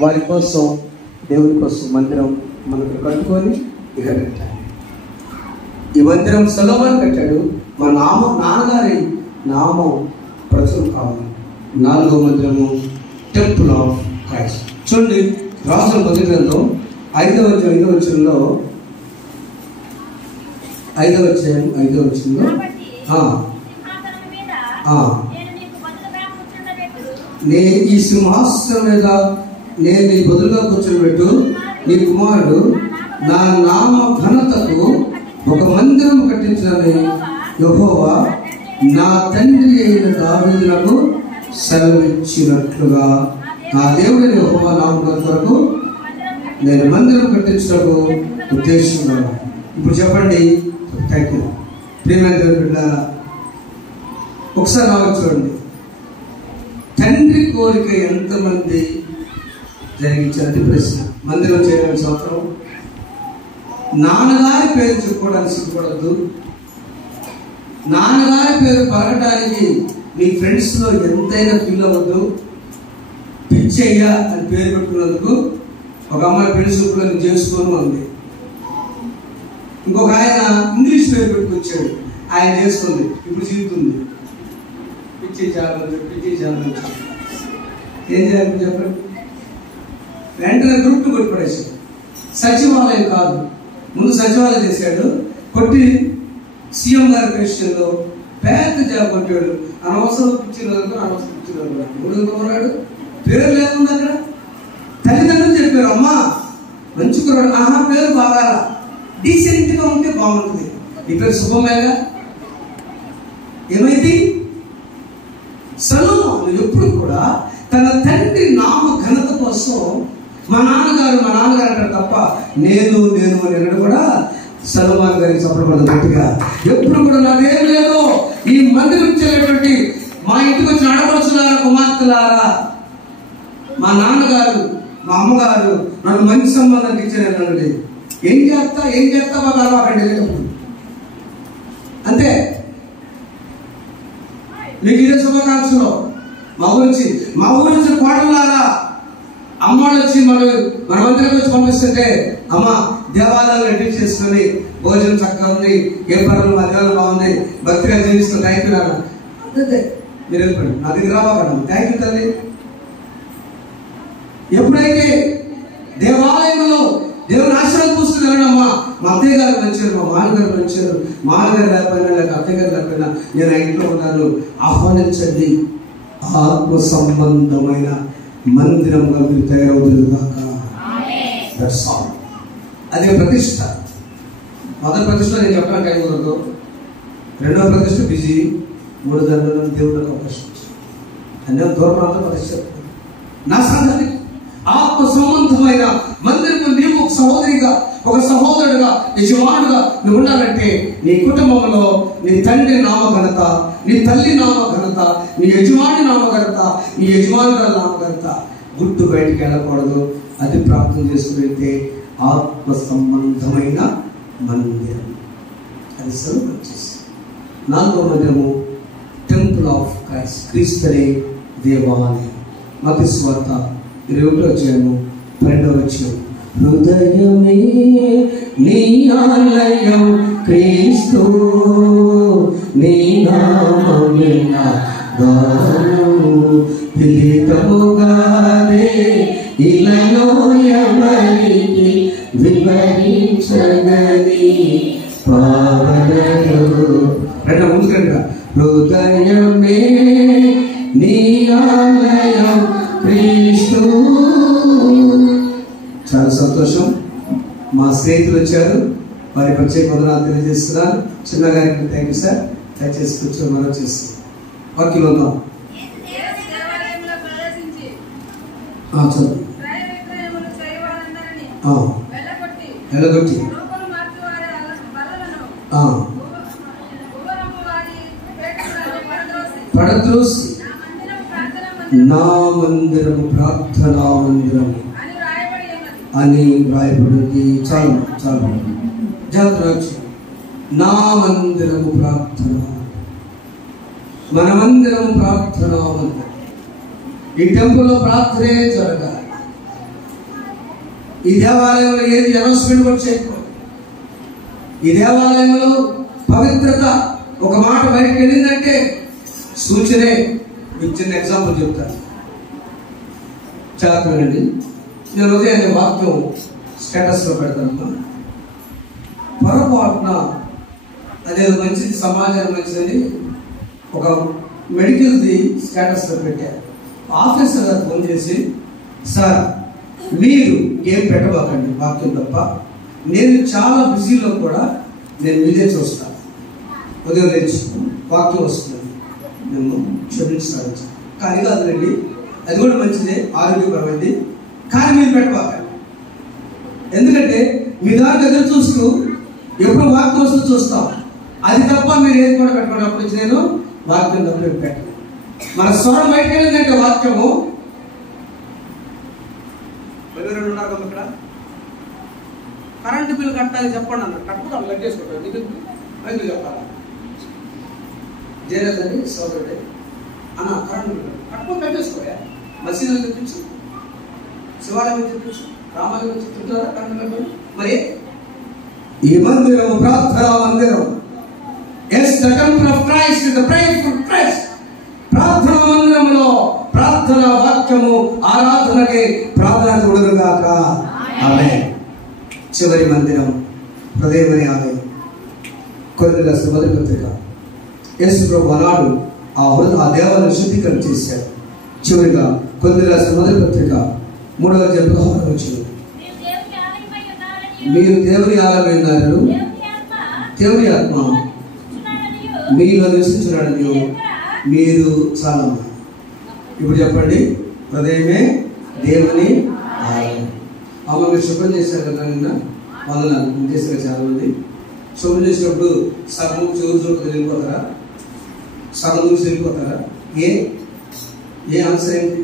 వారి కోసం, దేవుని కోసం మందిరం మనకు కట్టుకొని ఇక కట్టాలి. ఈ మందిరం సొలొమోను కట్టాడు. మా నాన్నగారి నామం ప్రచురం కావాలి. 4వ మందిరము టెంపుల్ ఆఫ్ క్రైస్ట్. చూడండి, రాజుల మొదటి గ్రంథం 5వ వచనంలో 5వ వచనంలో ఈ సింహాసనం మీద నేను నీ బదులుగా కూర్చోబెట్టు, నీ కుమారుడు నా నామ ఘనతకు ఒక మందిరం కట్టించాలని యెహోవా నా తండ్రి అయిన దావీదునకు సెలవిచ్చినట్లుగా నా దేవుడైన యెహోవా నామ కొరకు నేను మందిరం కట్టించడానికి ఉద్దేశిస్తున్నాను. ఇప్పుడు చెప్పండి. Thank you. ప్రియమైన దేవుని బిడ్డలారా, ఒకసారి చూడండి. తండ్రి కోరిక ఎంతమంది జరిగించారు ప్రశ్న. మందిరం చేయడం సంవత్సరం నాన్నగారి పేరు చెప్పుకోవడానికి సిగ్గుపడద్దు. నాన్నగారి పేరు పలకడానికి మీ ఫ్రెండ్స్ లో ఎంతైనా ఫీల్ అవ్వద్దు. పిచ్చయ్య అని పేరు పెట్టుకున్నందుకు ఒక అమ్మాయి ఫ్రెండ్స్ కూడా చేసుకోను అంది. ఇంకొక ఆయన ఇంగ్లీష్ పేరు పెట్టుకొచ్చాడు, ఆయన చేసుకుంది, ఇప్పుడు జీవితుంది. పిచ్చి చాలా ఏం చేయాలి చెప్పండి. వెంటనే గ్రూప్ కొట్టిపడేసాడు. సచివాలయం కాదు, ముందు సచివాలయం చేశాడు, కొట్టి సీఎం గారి క్వశ్చన్లో పెద్ద జాబ్ కొట్టాడు. అనవసరం పిచ్చినాడు. పేరు లేకుండా అక్కడ తల్లిదండ్రులు చెప్పారు, అమ్మా మంచి కుర్రాడు, ఆహా పేరు బాగా డీసెంట్ గా ఉంటే బాగుంటుంది, ఈ పేరు శుభమేగా. ఏమైంది? సొలొమోను ఎప్పుడు కూడా తన తండ్రి నామ ఘనత కోసం మా నాన్నగారు అంటారు తప్ప నేను అని కూడా సొలొమోను గారికి సపడబడ్డ గట్టిగా ఎప్పుడు కూడా నాదేం లేదు. ఈ మందిరం చేరేటువంటి మా ఇంటికి వచ్చిన ఆడపడుచులారా, కుమార్తెలారా, మా నాన్నగారు మా అమ్మగారు నన్ను మంచి సంబంధం ఇచ్చారండి. ఏం చేస్తా బాగా అక్కడి అంతే. మీకు ఇదే శుభాకాంక్షలు. మా ఊరి నుంచి కోడలారా, అమ్మాళ్ళు వచ్చి మనమందరికి వచ్చి పంపిస్తుంటే, అమ్మ దేవాలయాలు అడ్మిట్ చేసుకొని భోజనం చక్కగా ఉంది, ఏ పనులు మధ్యాహ్నం బాగుంది, భక్తిగా జీవిస్తుంది, థ్యాంక్ యూ నాన్న అంతే. మీరు వెళ్ళిపోండి, నా దగ్గర రావాలన్నా థ్యాంక్ యూ తల్లి. ఎప్పుడైతే దేవాలయంలో దేవుని ఆశీర్వాదం చూస్తుంది వెళ్ళడమ్మా, మా అత్తయ్య గారు వచ్చారు, మా మామగారు వచ్చారు, మామగారు లేకపోయినా లేక అత్తయ్య గారు లేకపోయినా నేను ఆ ఇంట్లో ఉన్నాను, ఆహ్వానించండి. ఆత్మ సంబంధమైన మందిరంగా మీరు తయారవుతుంది కాక. అదే ప్రతిష్ట. మొదటి ప్రతిష్ట నేను చెప్పడానికి టైం కుదరదు. రెండవ ప్రతిష్ట బిజీ. 3 దండలను దేవుడికి అవకాశం అన్నీ దూరం ప్రతిష్ట. నా సంఘానికి ఆత్మ సంబంధమైన మందిరంలో నీవు ఒక సహోదరిగా, ఒక సహోదరుడుగా, యజమానుగా నువ్వు ఉండాలంటే నీ కుటుంబంలో నీ తండ్రి నామ ఘనత, నీ తల్లి నామ ఘనత, నీ యజమాని నామ ఘనత, నీ యజమానుల నామ ఘనత గుట్టు బయటికి వెళ్ళకూడదు. అది ప్రాప్తం చేసుకుని ఆత్మ సంబంధమైన మందిరం. అది సొలొమోను చేసి 4వ మందిరము టెంపుల్ ఆఫ్ క్రైస్ట్, క్రీస్తునే దేవాలయం. మత్తయి సువార్త 21వ అధ్యాయము 12వ వచనం. హృదయమే నీ ఆలయం క్రీస్తు, నీ నామమే నా గానము, విదితముగానే ఇలలో ఎవరికి వివరించగని పావనలు. రెండు ముందుకంట. హృదయమే నీ ఆలయం క్రీస్తు. చాలా సంతోషం. మా స్నేహితులు వచ్చారు, వారి ప్రత్యేక వందనాలు తెలియజేస్తున్నాను. చిన్నగారికి థ్యాంక్ యూ సార్. దయచేసి కూర్చొని మనం చేస్తున్నాం. వాక్యం ఉందాం. వెళ్ళగొట్టి పడద్రోసి నా మందిరము ప్రార్థనా మందిరము అని రాయబడింది. చాలు జాగ్రత్త. నా మందిరము ప్రార్థన, మన మందిరం ప్రార్థనా మందిరం. ఈ టెంపుల్లో ప్రార్థనే జరగాలి. ఈ దేవాలయంలో ఏది అనౌన్స్మెంట్ కూడా చేయకూడదు. ఈ దేవాలయంలో పవిత్రత ఒక మాట బయటకు వెళ్ళిందంటే సూచనే. మీకు చిన్న ఎగ్జాంపుల్ చెప్తాను, చాలండి. నేను ఉదయాన్నే వాక్యం స్టేటస్లో పెడతాను. పొరపాటున అదేదో మంచిది, సమాజానికి మంచిదని ఒక మెడికల్ది స్టేటస్లో పెట్టారు. ఆఫీసర్ గారు ఫోన్ చేసి, సార్ మీరు ఏం పెట్టబాకండి వాక్యం తప్ప, నేను చాలా బిజీలో కూడా నేను మీదే చూస్తాను, ఉదయం లేచి వాక్యం వస్తుంది, నేను క్షమించాలి. కానీ కాదులేండి, అది కూడా మంచిదే, ఆరోగ్యపరమైంది, కానీ మీరు పెట్టబాకండి. ఎందుకంటే మీ దానికి ఎదురు చూస్తూ ఎప్పుడు వాక్యం వస్తూ చూస్తాం, అది తప్ప మీరు ఏది కూడా పెట్టుకోండి. అప్పుడు నుంచి నేను వాక్యం తప్ప పెట్టను. మన స్వరం బయటకు వెళ్ళిందంటే వాక్యము. ఇక్కడ కరెంటు బిల్లు కట్టాలి చెప్పండి అన్న, కట్టుకుంటాం, కట్టేసుకుంటాం, రైతులు చెప్పాలా జయరాజని సోదరుడే అన్న, కరెంటు బిల్లు కట్టుకొని కట్టేసుకోయా. మసీదులు తెప్పించు, శివాలయం తెప్పించు, రామాలయం చెప్తుంటారా కరెంటు బిల్లు. మరి ఈ మందిరం ప్రార్థనా మందిరం, ప్రార్థనా మందిరంలో ప్రార్థన వాక్యము ఆరాధనకి ప్రాధాన్యత ఉడుగాక. ఆమేన్. చివరి మందిరం హృదయమనే ఆలయం. కొరింథీయుల మొదటి పత్రిక. యేసు ప్రభు ఆనాడు ఆ దేవాలయం శుద్ధీకరణ చేశారు. చివరిగా కొరింథీయుల మొదటి పత్రిక 3వ అధ్యాయం 16వ వచనం, మీరు దేవుని ఆలయమై ఉన్నారు, దేవుని ఆత్మ మీలో నివసించున్నాడని మీరు చాలా. ఇప్పుడు చెప్పండి, హృదయమే దేవుని ఆలయం. అమ్మ మీరు శుభ్రం చేశారు కదా నిన్న, వందనాలు చేశారు చాలా మంది. శుభ్రం చేసినప్పుడు సగం చెవులు చూపు వెళ్ళిపోతారా, సగం చూసి వెళ్ళిపోతారా? ఏ ఆన్సర్ ఏంటి?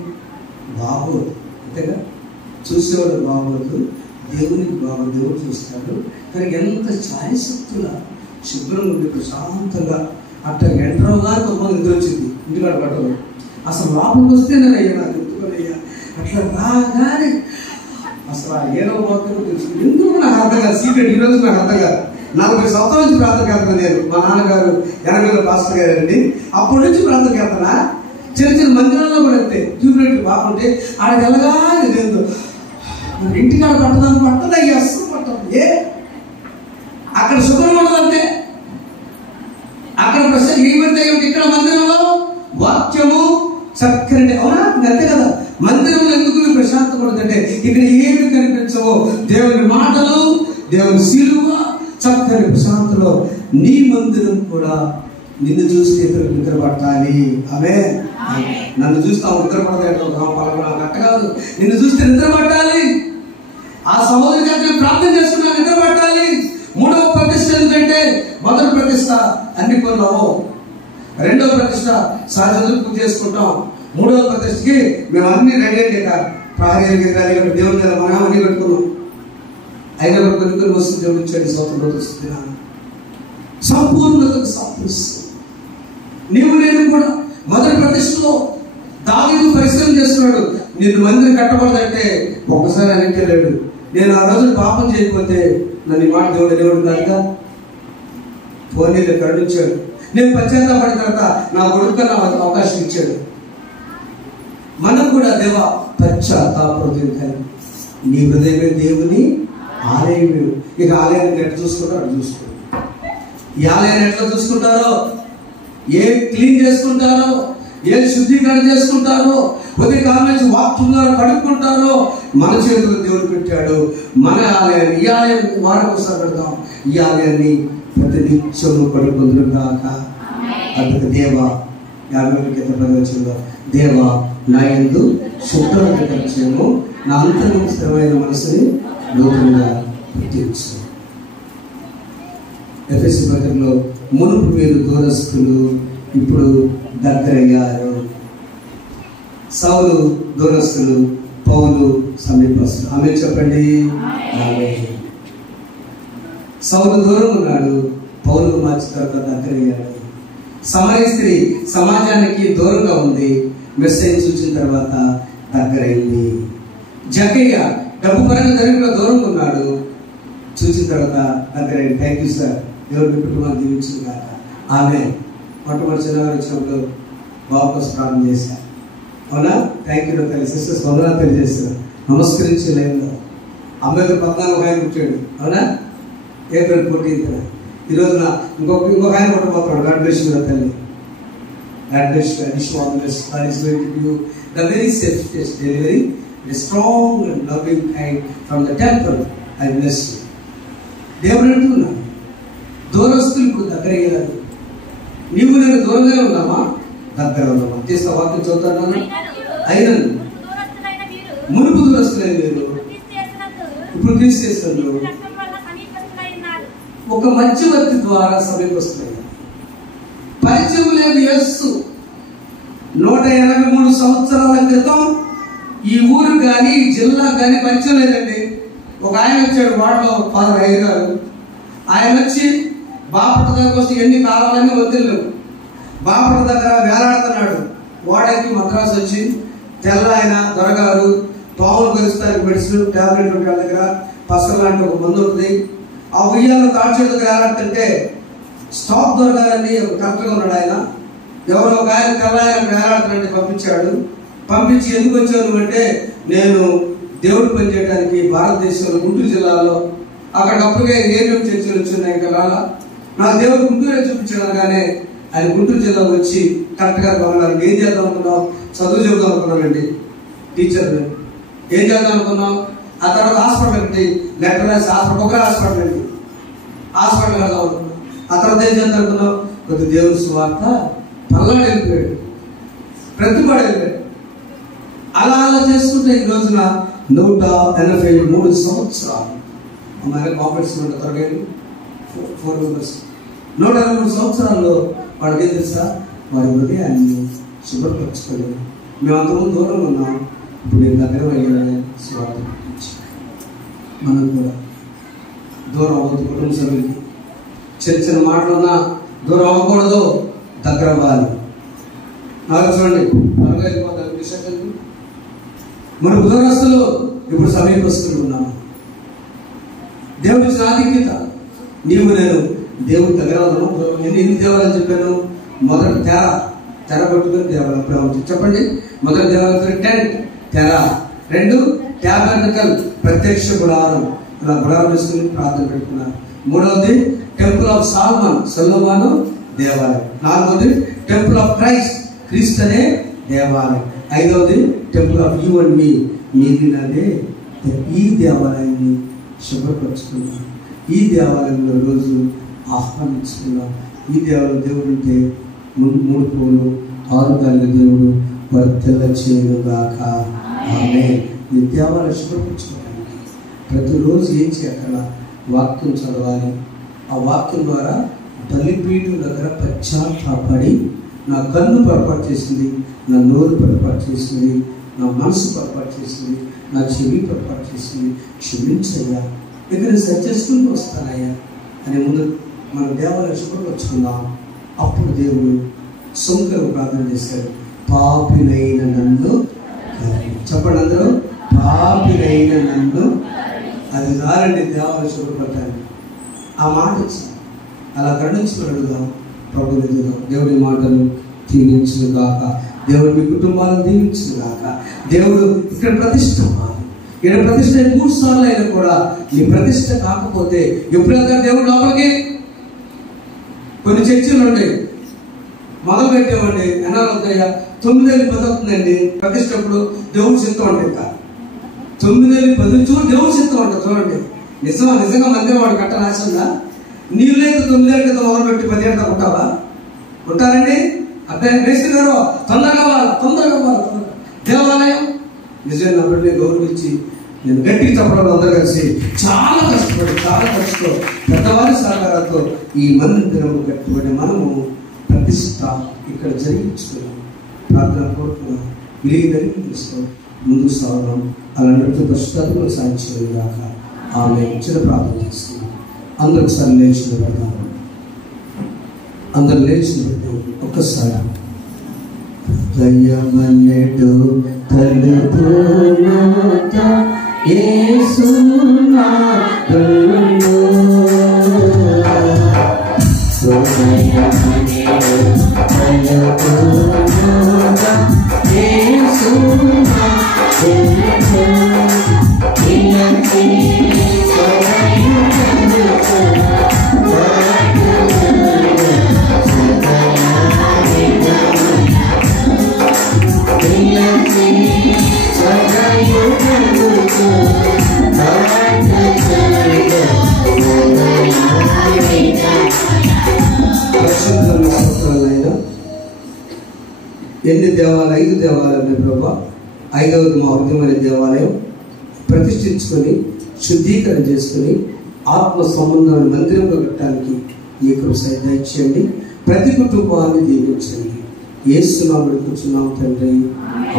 బాగోదు, అంతేగా. చూసేవాడు బాగోదు, దేవునికి బాగోదు, దేవుడు చూస్తాడు. కానీ ఎంత ఛాయశక్తులా శుభ్రంగా ఉండి ప్రశాంతంగా అట్లా ఎంటరోగానే కొంతమంది నిద్ర వచ్చింది ఇంటికాడ పట్టదు. అసలు లోపలికి వస్తే నేను అయ్యా నాకు ఎందుకయ్యా అట్లా రాగానే అసలు ఏదో పోతుందో తెలుసు. ఎందుకు నాకు అర్థం కాదు, సీక్రెట్ ఈరోజు నాకు అర్థం కాదు. 40 సంవత్సరాల నుంచి ప్రార్థన చేస్తాను నేను. మా నాన్నగారు 80లో పాస్టర్ గారు అండి, అప్పటి నుంచి ప్రార్థన చేస్తానా. చిన్న చిన్న మందిరాల్లో కూడా అంతే, ట్యూబ్లైట్ బాగుంటే ఆడకి వెళ్ళగానే లేదు, ఇంటికాడ పట్టదాన్ని పట్టదయ్యా, అస్సలు పట్టదు. అక్కడ శుభ్రం ఉండదంటే అక్కడ ప్రశ్న ఏమంటే ఇక్కడ మందిరంలో వాక్యము చక్కని, అవునా అంతే కదా. మందిరంలో ఎందుకు ప్రశాంత పడుతుందంటే ఇక్కడ ఏమి కనిపించవో దేవుని మాటలు, దేవుని శిలువ, చక్కని ప్రశాంతలో నీ మందిరం కూడా నిన్ను చూస్తే ఇతరులకు నిద్ర పట్టాలి. ఆమె నన్ను చూస్తాం నిద్ర పడతాడు అట్ట కాదు, నిన్ను చూస్తే నిద్ర పట్టాలి. ఆ సహోదరి గారిని ప్రార్థన చేసుకున్నా నిద్ర పట్టాలి. 3వ ప్రతిష్ట ఏంటంటే, మొదటి ప్రతిష్ట అన్ని కొన్నాము, 2వ ప్రతిష్ట సహజంగా పూజ చేసుకుంటాం, 3వ ప్రతిష్టకి మేము అన్ని రెడీ అండి. ప్రహరీ దేవుని దగ్గర మనం అన్ని పెట్టుకున్నాం. అయినా కొన్ని వస్తుంది దేవుడు ఇచ్చాడు, సంవత్సరం వస్తుంది సంపూర్ణతకు సమర్పిస్తుంది. నీవు నేను కూడా మొదటి ప్రతిష్టలో దావీదు పరిశ్రమ చేస్తున్నాడు. నిన్ను మందిరం కట్టబడదంటే ఒక్కసారి వెనక్కెళ్ళాడు. నేను ఆ రోజు పాపం చేయకపోతే నన్ను మాట దేవుడు కాదుగా, పోనీలో కరుణించాడు. నేను పశ్చాత్తాపడిన తర్వాత నా కొడుకు నా అవకాశం ఇచ్చాడు. మనం కూడా దేవ పశ్చాత్తాపడుతుంది. కానీ నీ హృదయమే దేవుని ఆలయం. ఇక ఆలయాన్ని ఎట్లా చూసుకుంటారో అట్లా చూసుకోండి. ఈ ఆలయాన్ని ఎట్లా చూసుకుంటారో, ఏ క్లీన్ చేసుకుంటారో, ఏ శుద్ధీకరణ చేసుకుంటారో, ఉదయ కాలం నుంచి వాక్యంలో కడుక్కుంటారో మన చేతుల్లో దేవుడు పెట్టాడు. మన ఆలయాన్ని, ఈ ఆలయాన్ని వారం ఒకసారి పెడతాం. ఈ ఆలయాన్ని ప్రతి నిత్యము కడుక్కుందరు కాక. అందుకు దేవ 50 దేవ నా యందు శుద్ధమైన పరిచయము, నా అంతరంగ స్థిరమైన మనసుని నూతనంగా పుట్టించు. ఎఫెసీ పత్రికలో మునుపు మీరు దూరస్తులు, ఇప్పుడు దగ్గరయ్యారు. సౌలు దూరస్తులు, పౌలు సమీపస్తులు. ఆమె చెప్పండి. సౌలు దూరం ఉన్నాడు, పౌలు మార్చిన తర్వాత దగ్గరయ్యాడు. సమరయ స్త్రీ సమాజానికి దూరంగా ఉంది, మెసేజ్ చూసిన తర్వాత దగ్గరైంది. జక్కయ్య డబ్బు పరంగా దగ్గర దూరంగా ఉన్నాడు. చూసిన తర్వాత దగ్గర థ్యాంక్ యూ సార్, దేవుడు మీ కుటుంబాన్ని దీవించింది కాక. ఆమె మొట్టమొదటి చిన్నగా వచ్చినప్పుడు బాబు కోసం ప్రార్థన చేశాను. అవునా? థ్యాంక్ యూ తల్లి. సిస్టర్స్ వందనాలు తెలియజేశారు. నమస్కరించి లైన్లో అమ్మాయి 14 ఆయన పుట్టాడు. అవునా? April 14th. ఈ రోజున ఇంకొక ఆయన పుట్టబోతున్నాడు. గాడ్ బ్లెస్ యు తల్లి. God bless you. I wish you all the best. God is going to give you the very safest delivery, a strong and loving kind from the temple. I bless you. దేవుడు అంటున్నా, దూరస్తులు ఇప్పుడు దగ్గర అయ్యారు. నీవు నేను దూరంగా ఉన్నామా, దగ్గర ఉన్నామా? చేసిన వాక్యం చదువుతాను. అయినను మునుపు దూరస్తులైన మీరు ఇప్పుడు తీసేస్తున్నారు. ఒక మధ్యవర్తి ద్వారా సమీపస్తులయ్యారు. పరిచయం లేని యేసు 183 సంవత్సరాల క్రితం ఈ ఊరు కానీ ఈ జిల్లా కానీ పరిచయం లేదండి. ఒక ఆయన వచ్చాడు, వాడలో ఫాదర్ అయ్య గారు. ఆయన వచ్చి బాపట్ల దగ్గర కోసం ఎన్ని కాలాలన్నీ వదిలేవు. బాపట్ల దగ్గర వేలాడుతున్నాడు. వాడకి మద్రాసు వచ్చి తెల్ల ఆయన దొరగారు పాములు కలుస్తానికి మెడిసిన్ టాబ్లెట్ ఉంటే వాళ్ళ దగ్గర పసరు లాంటి ఒక మందు ఉంటుంది. ఆ ఉయ్యాలను తాడ్చేటు దగ్గర వేలాడుతుంటే స్టాప్ దొరగాలని ఒక కరెక్ట్గా ఉన్నాడు. ఆయన ఎవరో ఒక ఆయన తెల్ల ఆయన వేలాడుతున్నట్టు పంపించాడు. పంపించి ఎందుకు వచ్చాను అంటే, నేను దేవుడు పని చేయడానికి భారతదేశంలో గుంటూరు జిల్లాలో అక్కడికప్పుడుగా ఏమేమి చర్చలు వచ్చినాయి. ఇంకా రాలా నాకు దేవుడు గుంటూరు చూపించాడు. కానీ ఆయన గుంటూరు జిల్లాలో వచ్చి కరెక్ట్గా బాగున్నారు. ఏం చేద్దాం అనుకున్నాం? చదువు చెబుదాం అనుకున్నానండి. టీచర్ ఏం చేద్దాం అనుకున్నాం? ఆ తర్వాత హాస్పిటల్ ఒకటి లెటర్ రాసి హాస్పిటల్ అండి హాస్పిటల్ వెళ్దాం అనుకున్నాం. ఆ తర్వాత ఏం చేద్దాం అనుకున్నాం? కొద్ది దేవుని సువార్త పల్నాడు వెళ్ళిపోయాడు, ప్రతిపాడు వెళ్ళిపోయాడు. అలా చేసుకుంటే ఈ రోజున 183 సంవత్సరాలు అమ్మాయి కాంపిటీస్ త్వరగా 4 మెంబర్స్ 183 సంవత్సరాల్లో వాడికి ఏం తెలుసా? వారి హృదయాన్ని శుభ్రపరచుకోలేదు. మేము అంతకుముందు దూరంగా ఉన్నాం, ఇప్పుడు నేను దగ్గర అయ్యాడని స్వార్థ మనం కూడా దూరం అవ్వద్దు. కుటుంబ సభ్యులకి చిన్న మాటలున్నా దూరం అవ్వకూడదు, దగ్గర అవ్వాలి. నాకు చూడండి, మనకు దూరస్తులు ఇప్పుడు సమీపస్తులు ఉన్నాము. దేవుడి ఇచ్చిన ఆధిక్యత. నీవు నేను దేవుడి దగ్గర ఉన్నాము. ఎన్ని దేవాలయం చెప్పాను? మొదటి తెర పట్టుకుని దేవాలయం ప్రారంభించి చెప్పండి. మొదటి దేవాలయం టెంట్ తెర, 2 ట్యాబర్నకల్ ప్రత్యక్ష గుడారం, అలా గుడారం వేసుకుని ప్రార్థన పెట్టుకున్నారు. 3వది టెంపుల్ ఆఫ్ సొలొమోను దేవాలయం. 4వది టెంపుల్ ఆఫ్ క్రీస్తు అనే దేవాలయం. 5వది టెంపుల్ ఆఫ్ యూ అండ్ మీ, మిగిలినదే. ఈ దేవాలయాన్ని శుభ్రపరుచుకున్నాం. ఈ దేవాలయంలో రోజు ఆహ్వానించుకున్నాం. ఈ దేవాలయం దేవుడు ఉంటే 3 పూలు 6 కలిగిన దేవుడు వర్తెల్ల చేయనుగాక. ఆమేన్. ఈ దేవాలయం శుభ్రపరచుకోవడానికి ప్రతిరోజు ఏం చేయాలి? వాక్యం చదవాలి. ఆ వాక్యం ద్వారా బలిపీఠం దగ్గర పశ్చాత్తాపడి, నా కన్ను పొరపాటు చేసింది, నా నోరు పొరపాటు చేసింది, నా మనసు పొరపాటు చేసింది, నా చెవి పొరపాటు చేసింది, క్షమించయ్యా, ఇక్కడ సరి చేసుకుంటూ వస్తానయ్యా అని ముందు మన దేవాలయం శుభ్రపరచుకుందాం. అప్పుడు దేవుడు సుంకరు ప్రార్థన చేశాడు, పాపినైన నన్ను చెప్పండి అందరూ, పాపినైన నన్ను. అది దారండి దేవాలయం శుభ్రపడటానికి. ఆ మాట వచ్చింది. అలా కరుణించుకుని అడుగుదాం, ప్రభుని ఎదుగుదాం. దేవుడి మాటలు దీవించును గాక. దేవుడు మీ కుటుంబాలను దీవించును గాక. దేవుడు ఇక్కడ ప్రతిష్ట అవ్వాలి. ఇక్కడ ప్రతిష్ట 3 సార్లు అయినా కూడా ఈ ప్రతిష్ట కాకపోతే ఎప్పుడు వెళ్తారు దేవుడు లోపలికి? కొన్ని చర్చలు ఉంటాయి, మొదలు పెట్టేవాడి ఎన్నాళ్ళు అవుతాయా? 9 ఏళ్ళు 10 అవుతుందండి ప్రతిష్ట. అప్పుడు దేవుడు చిత్తం ఉంటాయి. ఇంకా 9 ఏళ్ళు 10 చూడు దేవుడు చిత్తం ఉంటుంది. చూడండి, నిజంగా మందిరం వాడు కట్ట రాసిందా? నీళ్ళైతే 9 ఏళ్ళ క్రితం మొదలుపెట్టి 10 ఏళ్ళ ఉంటావా? ఉంటారండి? అబ్బాయి వేసి గారు తొందరగా అవ్వాలి. దేవాలయం నిజంగా నా బిడ్డని గౌరవించి నేను గట్టికి చెప్పడం అందరూ కలిసి చాలా ఖర్చుతో పెద్దవారి సహకారంతో ఈ మందిరం కట్టుబడి మనము ప్రతిష్ట ఇక్కడ జరిగించుకున్నాం. ప్రార్థన కోరుకున్నాం. విలీనని తెలుసుకో ముందు సాగడం. అలా నడుతూ పరిశుద్ధాత్మను సాధించడం కాక. ఆమె చిన్న ప్రార్థన చేస్తున్నాం. అందరూ ఒకసారి లేచిన పెడతాం. అందరు లేచిన పెడతాం. ఒక్కసారి దయ్యమన్నెడు తలుపునొద్ద ఎన్ని దేవాలయం? 5 దేవాలయం ప్రభా. 5వది మా హృదయమైన దేవాలయం ప్రతిష్ఠించుకొని శుద్ధీకరణ చేసుకుని ఆత్మ సంబంధమైన మందిరంలో కట్టడానికి ఈ కృప దయచేయండి. ప్రతి కుటుంబాన్ని దీవించండి. యేసు నామములో కూర్చున్నాం తండ్రి,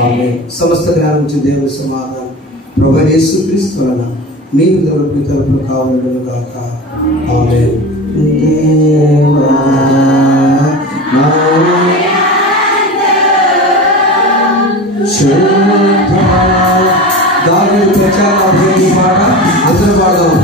ఆమేన్. సమస్త జ్ఞానం నుంచి దేవుని సమాధానం ప్రభువైన యేసుక్రీస్తు వలన మీ తరపున తరపున కావాలను గాక. ఆమేన్. దేవా దావీదు ప్రచారం పాట అందరూ పాడదాం.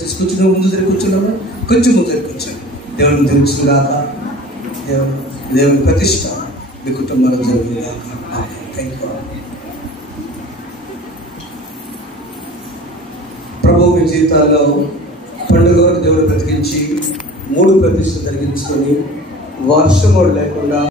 తీసుకొచ్చిన ముందు దగ్గర కూర్చున్నాము, కొంచెం ముందు దగ్గర కూర్చోండి. దేవుని తెలుసుగాక, దేవుని ప్రతిష్ట మీ కుటుంబంలో జరుగుగాక. ప్రభు మీ జీవితాల్లో పండుగ వరకు దేవుడు బ్రతికించి 3 ప్రతిష్ట జరిగించుకొని వర్షం లేకుండా